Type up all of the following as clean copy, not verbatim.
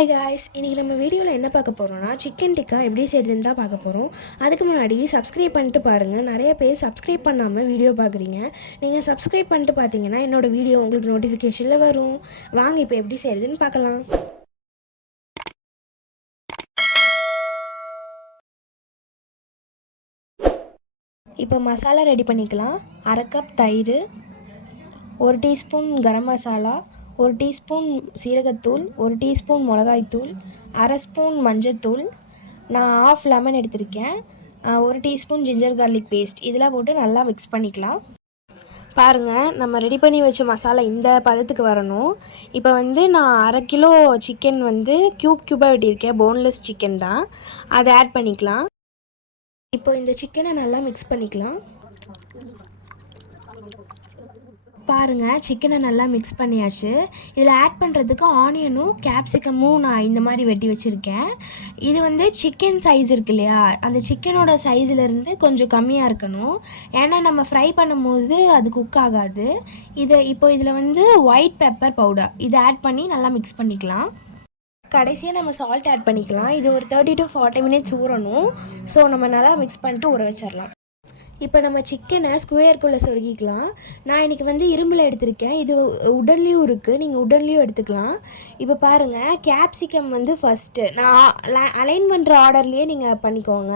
Hi guys, இன்றைக்கி நம்ம வீடியோவில் என்ன பார்க்க போகிறோம்னா சிக்கன் டிக்கா எப்படி செய்யுதுன்னு தான் பார்க்க போகிறோம். அதுக்கு முன்னாடி சப்ஸ்கிரைப் பண்ணிட்டு பாருங்கள். நிறைய பேர் சப்ஸ்கிரைப் பண்ணாமல் வீடியோ பார்க்குறீங்க. நீங்கள் சப்ஸ்கிரைப் பண்ணிட்டு பார்த்தீங்கன்னா என்னோடய வீடியோ உங்களுக்கு நோட்டிஃபிகேஷனில் வரும். வாங்க இப்போ எப்படி செய்யுதுன்னு பார்க்கலாம். இப்போ மசாலா ரெடி பண்ணிக்கலாம். 1/2 கப் தயிர், 1 டீஸ்பூன் கரம் மசாலா, 1 டீஸ்பூன் சீரகத்தூள், 1 டீஸ்பூன் மிளகாய்த்தூள், 1/2 ஸ்பூன் மஞ்சத்தூள், நான் 1/2 லெமன் எடுத்திருக்கேன், 1 டீஸ்பூன் ஜிஞ்சர் கார்லிக் பேஸ்ட், இதெல்லாம் போட்டு நல்லா மிக்ஸ் பண்ணிக்கலாம். பாருங்கள், நம்ம ரெடி பண்ணி வச்ச மசாலா இந்த பதத்துக்கு வரணும். இப்போ நான் 1/2 கிலோ சிக்கன் க்யூபாக வெட்டியிருக்கேன். போன்லெஸ் சிக்கன் தான், அதை ஆட் பண்ணிக்கலாம். இப்போ இந்த சிக்கனை நல்லா மிக்ஸ் பண்ணிக்கலாம். பாருங்கள், சிக்கனை நல்லா மிக்ஸ் பண்ணியாச்சு. இதில் ஆட் பண்ணுறதுக்கு ஆனியனும் கேப்சிகமும் நான் இந்த மாதிரி வெட்டி வச்சுருக்கேன். இது சிக்கன் சைஸ் இருக்கு இல்லையா, அந்த சிக்கனோட சைஸ்லேருந்து கொஞ்சம் கம்மியாக இருக்கணும். ஏன்னா நம்ம ஃப்ரை பண்ணும்போது அது குக் ஆகாது. இப்போ இதில் ஒயிட் பெப்பர் பவுடர் இதை ஆட் பண்ணி நல்லா மிக்ஸ் பண்ணிக்கலாம். கடைசியாக நம்ம சால்ட் ஆட் பண்ணிக்கலாம். இது ஒரு 30 to 40 மினிட்ஸ் ஊறணும். ஸோ நம்ம நல்லா மிக்ஸ் பண்ணிட்டு ஊற வச்சிடலாம். இப்போ நம்ம சிக்கனை ஸ்கொயருக்குள்ளே சொருகிக்கலாம். நான் இன்றைக்கி இரும்பில் எடுத்திருக்கேன். இது உடன்லேயும் இருக்குது, நீங்கள் உடன்லேயும் எடுத்துக்கலாம். இப்போ பாருங்கள், கேப்சிகம் ஃபஸ்ட்டு நான் அலைன் பண்ணுற ஆர்டர்லேயே நீங்கள் பண்ணிக்கோங்க.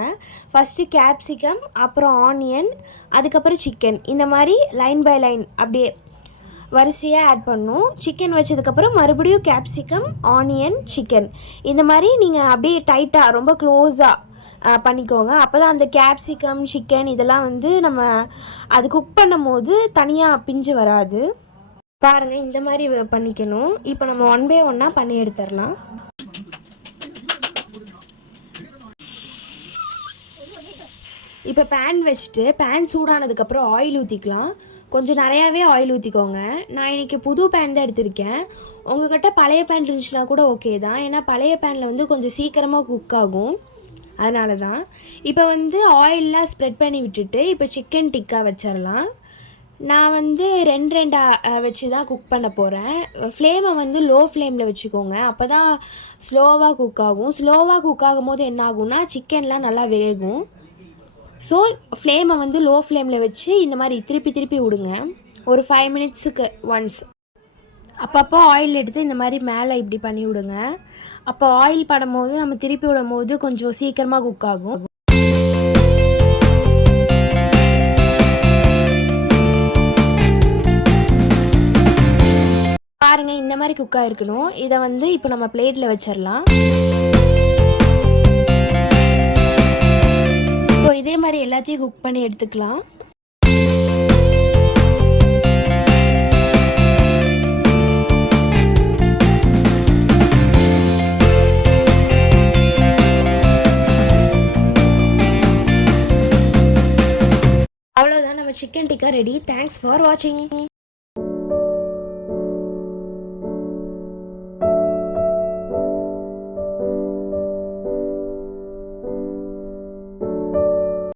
ஃபஸ்ட்டு கேப்சிகம், அப்புறம் ஆனியன், அதுக்கப்புறம் சிக்கன், இந்த மாதிரி லைன் பை லைன் அப்படியே வரிசையாக ஆட் பண்ணும். சிக்கன் வச்சதுக்கப்புறம் மறுபடியும் கேப்சிகம், ஆனியன், சிக்கன், இந்த மாதிரி நீங்கள் அப்படியே டைட்டாக ரொம்ப க்ளோஸாக பண்ணிக்கோங்க. அப்போ தான் அந்த கேப்சிகம், சிக்கன் இதெல்லாம் நம்ம அது குக் பண்ணும் போது தனியாக பிஞ்சு வராது. பாருங்கள், இந்த மாதிரி பண்ணிக்கணும். இப்போ நம்ம 1 by 1 பண்ணி எடுத்துடலாம். இப்போ பேன் வச்சுட்டு பேன் சூடானதுக்கப்புறம் ஆயில் ஊற்றிக்கலாம். கொஞ்சம் நிறையாவே ஆயில் ஊற்றிக்கோங்க. நான் இன்றைக்கி புது பேன் தான் எடுத்திருக்கேன். உங்கள்கிட்ட பழைய பேன் இருந்துச்சுன்னா கூட ஓகே தான். ஏன்னா பழைய பேனில் கொஞ்சம் சீக்கிரமாக குக் ஆகும், அதனால தான். இப்போ ஆயிலெலாம் ஸ்ப்ரெட் பண்ணி விட்டுட்டு இப்போ சிக்கன் டிக்கா வச்சிடலாம். நான் 2 வச்சு தான் குக் பண்ண போகிறேன். ஃப்ளேமை லோ ஃப்ளேமில் வச்சுக்கோங்க. அப்போ தான் ஸ்லோவாக குக் ஆகும். ஸ்லோவாக குக் ஆகும் போது என்ன ஆகும்னா சிக்கன்லாம் நல்லா வேகும். ஸோ ஃப்ளேமை லோ ஃப்ளேமில் வச்சு இந்த மாதிரி திருப்பி திருப்பி விடுங்க. ஒரு 5 மினிட்ஸுக்கு ஒன்ஸ் அப்பப்போ ஆயில் எடுத்து இந்த மாதிரி மேலே இப்படி பண்ணி விடுங்க. அப்போ ஆயில் படும்போது நம்ம திருப்பி விடும் போது கொஞ்சம் சீக்கிரமாக குக் ஆகும். பாருங்கள், இந்த மாதிரி குக் ஆகிருக்கணும். இதை இப்போ நம்ம பிளேட்டில் வச்சிடலாம். இப்போ இதே மாதிரி எல்லாத்தையும் குக் பண்ணி எடுத்துக்கலாம். அவ்வளோதான், நம்ம chicken tikka ready. Thanks for வாட்சிங்.